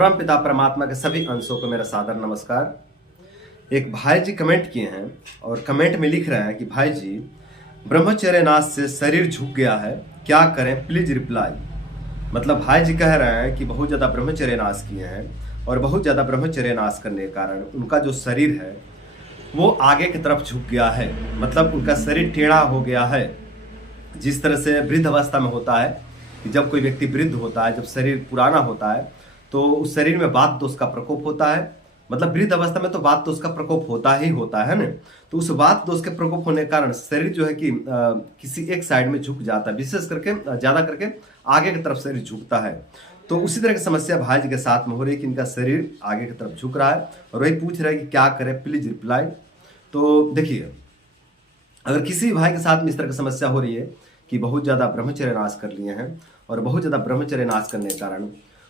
परम पिता परमात्मा के सभी अंशों को मेरा सादर नमस्कार। एक भाई जी कमेंट किए हैं और कमेंट में लिख रहे हैं कि भाई जी, ब्रह्मचर्य नाश से शरीर झुक गया है, क्या करें प्लीज रिप्लाई। मतलब भाई जी कह रहे हैं कि बहुत ज़्यादा ब्रह्मचर्य नाश किए हैं और बहुत ज़्यादा ब्रह्मचर्य नाश करने के कारण उनका जो शरीर है वो आगे की तरफ झुक गया है। मतलब उनका शरीर टेढ़ा हो गया है। जिस तरह से वृद्ध अवस्था में होता है कि जब कोई व्यक्ति वृद्ध होता है, जब शरीर पुराना होता है तो उस शरीर में वात दोष का प्रकोप होता है। मतलब वृद्ध अवस्था में तो वात दोष का प्रकोप होता ही होता है ना। तो उस वात दोष के प्रकोप होने के कारण शरीर जो है कि किसी एक साइड में झुक जाता है, विशेष करके ज़्यादा करके आगे की तरफ शरीर झुकता है। तो उसी तरह की समस्या भाई जी के साथ में हो रही है कि इनका शरीर आगे की तरफ झुक रहा है और वही पूछ रहे हैं कि क्या करें प्लीज रिप्लाई। तो देखिए, अगर किसी भाई के साथ में इस तरह की समस्या हो रही है कि बहुत ज़्यादा ब्रह्मचर्य नाश कर लिए हैं और बहुत ज़्यादा ब्रह्मचर्य नाश करने के कारण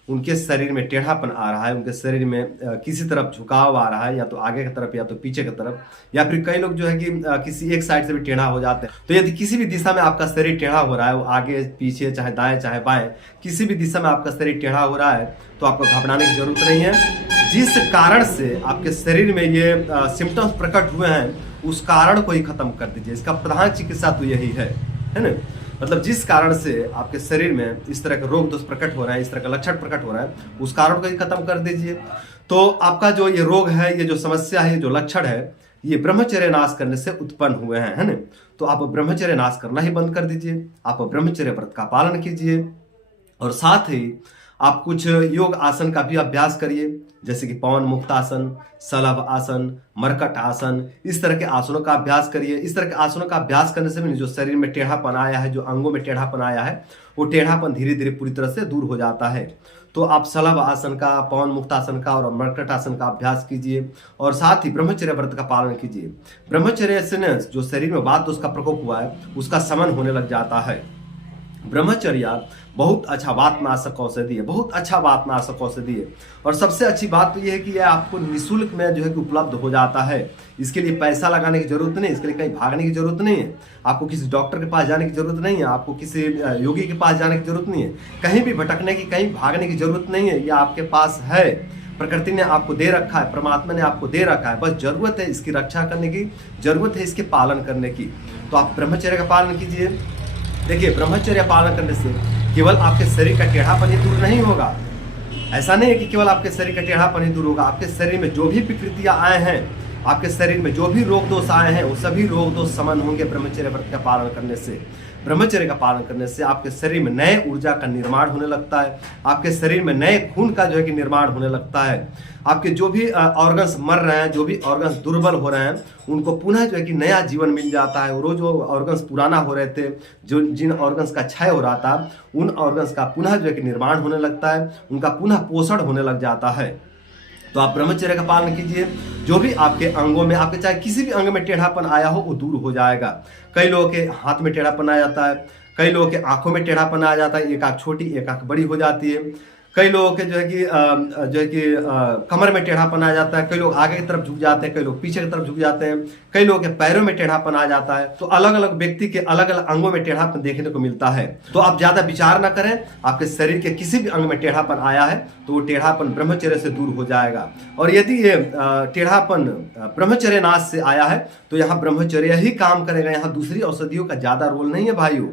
उनके शरीर में टेढ़ापन आ रहा है, उनके शरीर में किसी तरफ झुकाव आ रहा है, या तो आगे की तरफ या तो पीछे की तरफ, या फिर कई लोग जो है कि किसी एक साइड से भी टेढ़ा हो जाते हैं। तो यदि किसी भी दिशा में आपका शरीर टेढ़ा हो रहा है, वो आगे पीछे चाहे दाएं चाहे बाएं, किसी भी दिशा में आपका शरीर टेढ़ा हो रहा है तो आपको घबराने की जरूरत नहीं है। जिस कारण से आपके शरीर में ये सिम्टम्स प्रकट हुए हैं उस कारण को ही खत्म कर दीजिए। इसका प्रधान चिकित्सा तो यही है ना। मतलब जिस कारण से आपके शरीर में इस तरह के रोग दोष प्रकट हो रहे हैं, इस तरह का लक्षण प्रकट हो रहा है, उस कारण को ही खत्म कर दीजिए। तो आपका जो ये रोग है, ये जो समस्या है, ये जो लक्षण है, ये ब्रह्मचर्य नाश करने से उत्पन्न हुए हैं, है ना। तो आप ब्रह्मचर्य नाश करना ही बंद कर दीजिए। आप ब्रह्मचर्य व्रत का पालन कीजिए और साथ ही आप कुछ योग आसन का भी अभ्यास करिए, जैसे कि पवन मुक्त आसन, शलभ आसन, मरकट आसन, इस तरह के आसनों का अभ्यास करिए। इस तरह के आसनों का अभ्यास करने से भी जो शरीर में टेढ़ापन आया है, जो अंगों में टेढ़ापन आया है, वो टेढ़ापन धीरे धीरे पूरी तरह से दूर हो जाता है। तो आप शलभ आसन का, पवन मुक्त आसन का और मरकट आसन का अभ्यास कीजिए और साथ ही ब्रह्मचर्य व्रत का पालन कीजिए। ब्रह्मचर्य से जो शरीर में वात दोष का प्रकोप हुआ है उसका शमन होने लग जाता है। ब्रह्मचर्या बहुत अच्छा वातनाशक औषधि है, बहुत अच्छा वातनाशक औषधि है। और सबसे अच्छी बात तो यह है कि यह आपको निःशुल्क में जो है कि उपलब्ध हो जाता है। इसके लिए पैसा लगाने की जरूरत नहीं, इसके लिए कहीं भागने की जरूरत नहीं है, आपको किसी डॉक्टर के पास जाने की जरूरत नहीं है, आपको किसी योगी के पास जाने की जरूरत नहीं है, कहीं भी भटकने की, कहीं भागने की जरूरत नहीं है। यह आपके पास है, प्रकृति ने आपको दे रखा है, परमात्मा ने आपको दे रखा है। बस जरूरत है इसकी रक्षा करने की, जरूरत है इसके पालन करने की। तो आप ब्रह्मचर्य का पालन कीजिए। देखिए, ब्रह्मचर्य पालन करने से केवल आपके शरीर का टेढ़ापन ही दूर नहीं होगा। ऐसा नहीं है कि केवल आपके शरीर का टेढ़ापन ही दूर होगा। आपके शरीर में जो भी विकृतियां आए हैं, आपके शरीर में जो भी रोग दोष आए हैं, वो सभी रोग दोष शमन होंगे ब्रह्मचर्य व्रत का पालन करने से। ब्रह्मचर्य का पालन करने से आपके शरीर में नए ऊर्जा का निर्माण होने लगता है, आपके शरीर में नए खून का जो है कि निर्माण होने लगता है। आपके जो भी ऑर्गन्स मर रहे हैं, जो भी ऑर्गन्स दुर्बल हो रहे हैं, उनको पुनः जो है कि नया जीवन मिल जाता है। और जो ऑर्गन्स पुराना हो रहे थे, जो जिन ऑर्गन्स का क्षय हो रहा था, उन ऑर्गन्स का पुनः जो है कि निर्माण होने लगता है, उनका पुनः पोषण होने लग जाता है। तो आप ब्रह्मचर्य का पालन कीजिए। जो भी आपके अंगों में, आपके चाहे किसी भी अंग में टेढ़ापन आया हो, वो दूर हो जाएगा। कई लोगों के हाथ में टेढ़ापन आ जाता है, कई लोगों के आंखों में टेढ़ापन आ जाता है, एक आंख छोटी एक आंख बड़ी हो जाती है। कई लोगों के जो है कि कमर में टेढ़ापन आ जाता है, कई लोग आगे की तरफ झुक जाते हैं, कई लोग पीछे की तरफ झुक जाते हैं, कई लोगों के पैरों में टेढ़ापन आ जाता है। तो अलग अलग व्यक्ति के अलग अलग अंगों में टेढ़ापन देखने को मिलता है। तो आप ज्यादा विचार ना करें, आपके शरीर के किसी भी अंग में टेढ़ापन आया है तो वो टेढ़ापन ब्रह्मचर्य से दूर हो जाएगा। और यदि ये टेढ़ापन ब्रह्मचर्य नाश से आया है तो यहाँ ब्रह्मचर्य ही काम करेगा। यहाँ दूसरी औषधियों का ज्यादा रोल नहीं है भाइयों।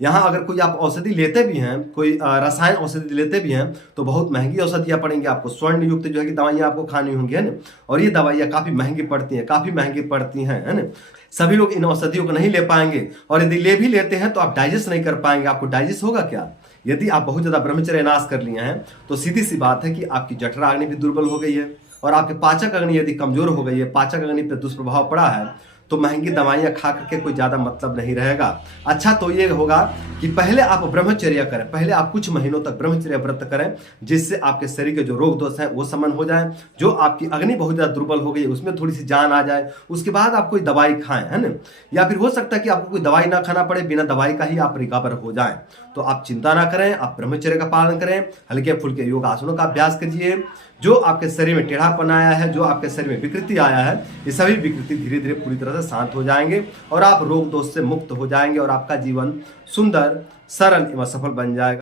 यहाँ अगर कोई आप औषधि लेते भी हैं, कोई रसायन औषधि लेते भी हैं, तो बहुत महंगी औषधियाँ पड़ेंगी आपको। स्वर्ण युक्त जो है कि दवाइयाँ आपको खानी होंगी, है ना। और ये दवाइयाँ काफ़ी महंगी पड़ती हैं, काफ़ी महंगी पड़ती हैं, है ना। सभी लोग इन औषधियों को नहीं ले पाएंगे, और यदि ले भी लेते हैं तो आप डाइजेस्ट नहीं कर पाएंगे। आपको डाइजेस्ट होगा क्या? यदि आप बहुत ज़्यादा ब्रह्मचर्य नाश कर लिए हैं तो सीधी सी बात है कि आपकी जठराग्नि भी दुर्बल हो गई है, और आपके पाचक अग्नि यदि कमजोर हो गई है, पाचक अग्नि पर दुष्प्रभाव पड़ा है, तो महंगी दवाइयाँ खा करके कोई ज़्यादा मतलब नहीं रहेगा। अच्छा तो ये होगा कि पहले आप ब्रह्मचर्य करें, पहले आप कुछ महीनों तक ब्रह्मचर्य व्रत करें, जिससे आपके शरीर के जो रोग दोष हैं वो शमन हो जाए। जो आपकी अग्नि बहुत ज़्यादा दुर्बल हो गई है उसमें थोड़ी सी जान आ जाए, उसके बाद आप कोई दवाई खाएं, है ना। या फिर हो सकता है कि आपको कोई दवाई ना खाना पड़े, बिना दवाई का ही आप रिकवर हो जाएं। तो आप चिंता ना करें, आप ब्रह्मचर्य का पालन करें, हल्के फुल्के योग आसनों का अभ्यास कीजिए। जो आपके शरीर में टेढ़ापन आया है, जो आपके शरीर में विकृति आया है, ये सभी विकृति धीरे धीरे पूरी तरह से शांत हो जाएंगे और आप रोग दोष से मुक्त हो जाएंगे और आपका जीवन सुंदर, सरल एवं सफल बन जाएगा।